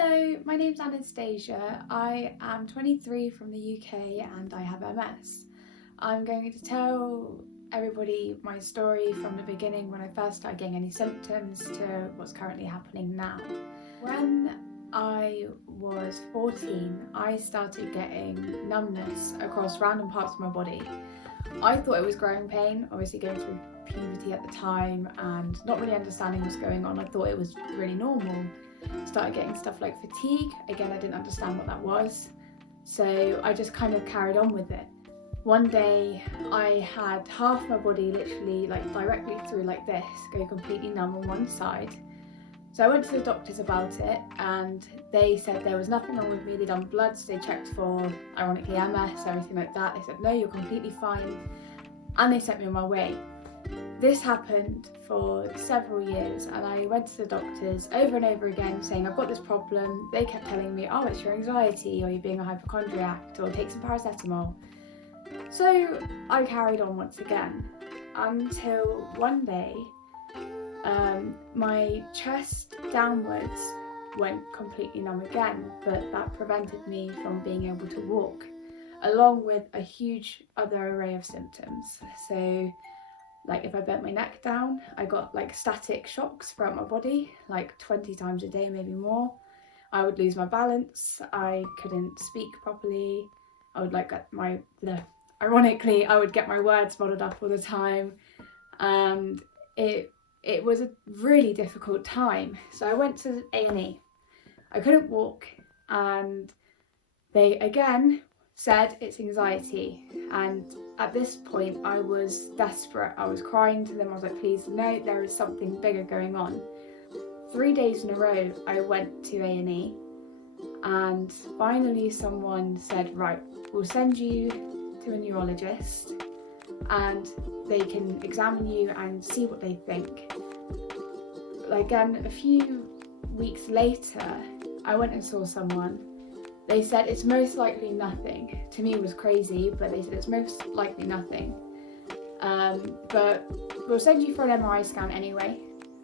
Hello, my name's Anastasia. I am 23 from the UK and I have MS. I'm going to tell everybody my story from the beginning when I first started getting any symptoms to what's currently happening now. When I was 14, I started getting numbness across random parts of my body. I thought it was growing pain, obviously going through puberty at the time and not really understanding what's going on. I thought it was really normal. Started getting stuff like fatigue. Again, I didn't understand what that was. So I just kind of carried on with it. One day I had half my body literally directly through like this, go completely numb on one side. So I went to the doctors about it and they said there was nothing wrong with me. They'd done bloods, they checked for, ironically, MS, everything like that. They said, no, you're completely fine. And they sent me on my way. This happened for several years and I went to the doctors over and over again saying I've got this problem. They kept telling me, oh, it's your anxiety or you're being a hypochondriac or take some paracetamol. So I carried on once again until one day my chest downwards went completely numb again, but that prevented me from being able to walk, along with a huge other array of symptoms. So like if I bent my neck down, I got like static shocks throughout my body, like 20 times a day, maybe more. I would lose my balance, I couldn't speak properly, I would ironically, I would get my words muddled up all the time, and it was a really difficult time. So I went to A&E. I couldn't walk and they again said it's anxiety, and at this point I was desperate. I was crying to them. I was like, please, no, there is something bigger going on. 3 days in a row I went to A&E and finally someone said, right, we'll send you to a neurologist and they can examine you and see what they think. Again, a few weeks later I went and saw someone. They said it's most likely nothing. To me it was crazy, but they said it's most likely nothing. But we'll send you for an MRI scan anyway.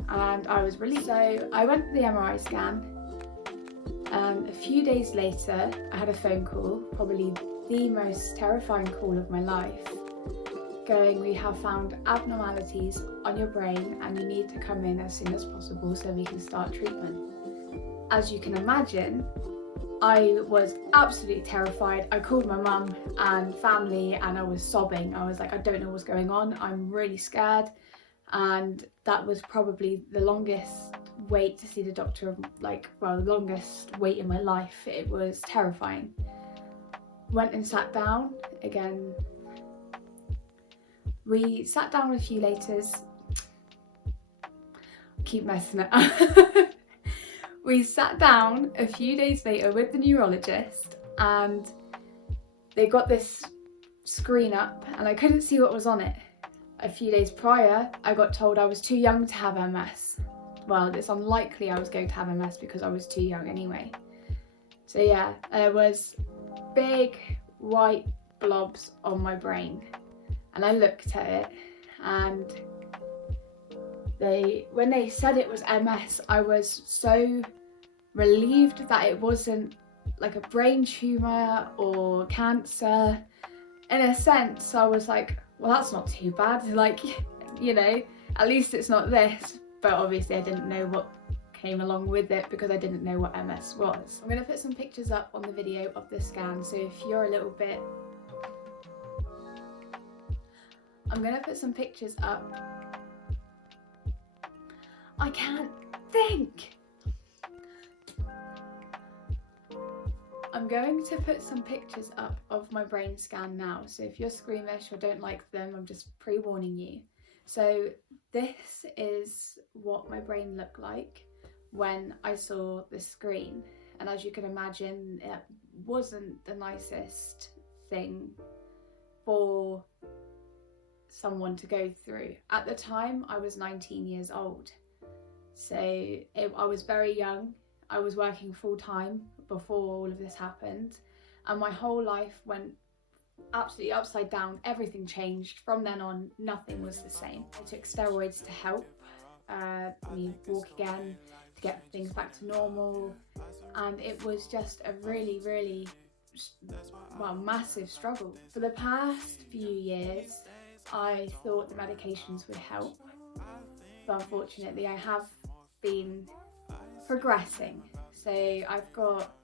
And I was relieved. So I went for the MRI scan. A few days later, I had a phone call, probably the most terrifying call of my life, going, we have found abnormalities on your brain and you need to come in as soon as possible so we can start treatment. As you can imagine, I was absolutely terrified. I called my mum and family and I was sobbing. I was like, I don't know what's going on. I'm really scared. And that was probably the longest wait to see the doctor, the longest wait in my life. It was terrifying. Went and sat down again. We sat down a few later. Keep messing it up. We sat down a few days later with the neurologist and they got this screen up and I couldn't see what was on it. A few days prior, I got told I was too young to have MS. Well, it's unlikely I was going to have MS because I was too young anyway. So yeah, there was big white blobs on my brain and I looked at it and when they said it was MS, I was so relieved that it wasn't like a brain tumour or cancer. In a sense, I was like, well, that's not too bad. At least it's not this. But obviously I didn't know what came along with it because I didn't know what MS was. I'm going to put some pictures up on the video of the scan, so if you're a little bit... I'm going to put some pictures up. I can't think. I'm going to put some pictures up of my brain scan now. So if you're squeamish or don't like them, I'm just pre-warning you. So this is what my brain looked like when I saw the screen. And as you can imagine, it wasn't the nicest thing for someone to go through. At the time, I was 19 years old. So I was very young. I was working full time before all of this happened and my whole life went absolutely upside down. Everything changed. From then on, nothing was the same. I took steroids to help me walk again, to get things back to normal, and it was just a really massive struggle. For the past few years I thought the medications would help, but unfortunately I have been progressing. So I've got,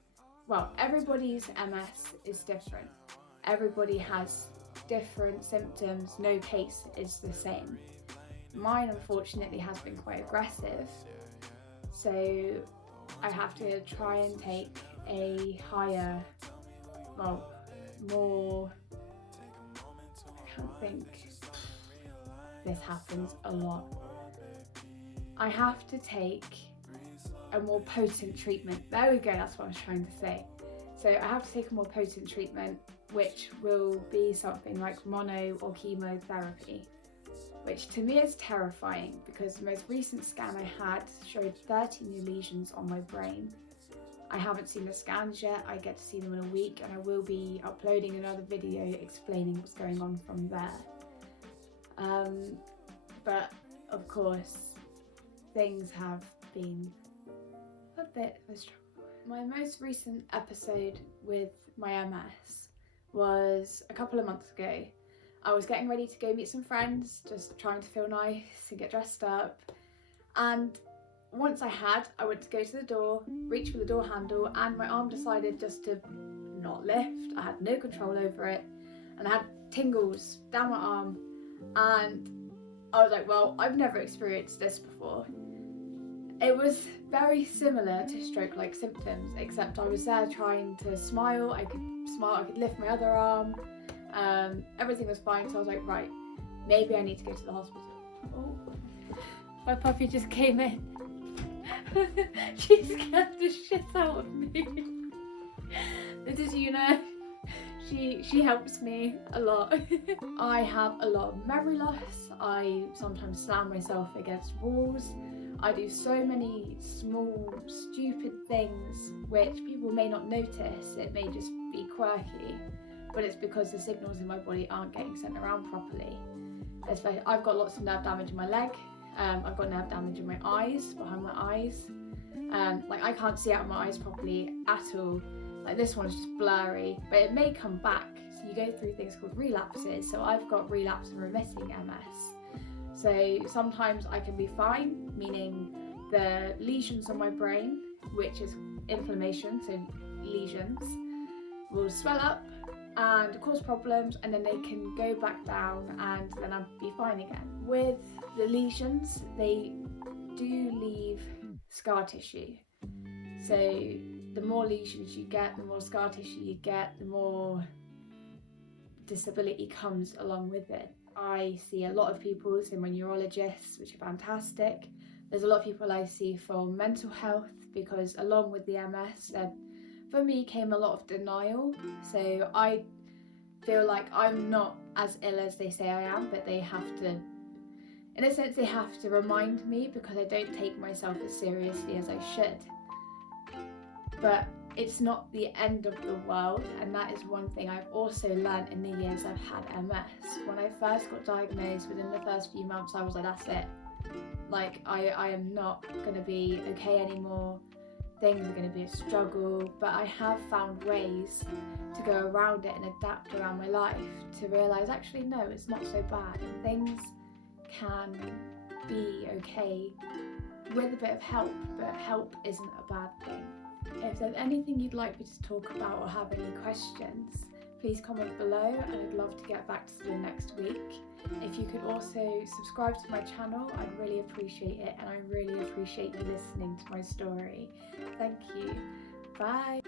well, everybody's MS is different. Everybody has different symptoms, no case is the same. Mine unfortunately has been quite aggressive, so I have to try and take a higher, well, more, I can't think, this happens a lot. I have to take a more potent treatment. There we go, that's what I was trying to say. So I have to take a more potent treatment, which will be something like mono or chemotherapy, which to me is terrifying because the most recent scan I had showed 30 new lesions on my brain. I haven't seen the scans yet, I get to see them in a week, and I will be uploading another video explaining what's going on from there. But of course, things have been a bit of a struggle. My most recent episode with my MS was a couple of months ago. I was getting ready to go meet some friends, just trying to feel nice and get dressed up, and once I went to go to the door, reach for the door handle, and my arm decided just to not lift. I had no control over it, and I had tingles down my arm, and I was like, well, I've never experienced this before. It was very similar to stroke-like symptoms, except I was there trying to smile, I could lift my other arm, everything was fine, so I was like, right, maybe I need to go to the hospital. Oh, my puppy just came in. She scared the shit out of me. Little do you know, she helps me a lot. I have a lot of memory loss. I sometimes slam myself against walls. I do so many small, stupid things which people may not notice. It may just be quirky, but it's because the signals in my body aren't getting sent around properly. Especially, I've got lots of nerve damage in my leg. I've got nerve damage in my eyes, behind my eyes. Like I can't see out of my eyes properly at all. Like this one's just blurry, but it may come back. So you go through things called relapses. So I've got relapse and remitting MS. So sometimes I can be fine, meaning the lesions on my brain, which is inflammation, so lesions, will swell up and cause problems, and then they can go back down and then I'll be fine again. With the lesions, they do leave scar tissue. So the more lesions you get, the more scar tissue you get, the more disability comes along with it. I see a lot of people, so my neurologists, which are fantastic. There's a lot of people I see for mental health, because along with the MS, for me came a lot of denial. So I feel like I'm not as ill as they say I am, but they have to, in a sense, they have to remind me, because I don't take myself as seriously as I should. But it's not the end of the world, and that is one thing I've also learned in the years I've had MS. When I first got diagnosed, within the first few months I was like, that's it. Like I am not going to be okay anymore. Things are going to be a struggle, but I have found ways to go around it and adapt around my life to realise actually no, it's not so bad, and things can be okay with a bit of help, but help isn't a bad thing. If there's anything you'd like me to talk about or have any questions, please comment below, and I'd love to get back to them next week. If you could also subscribe to my channel, I'd really appreciate it, and I really appreciate you listening to my story. Thank you. Bye.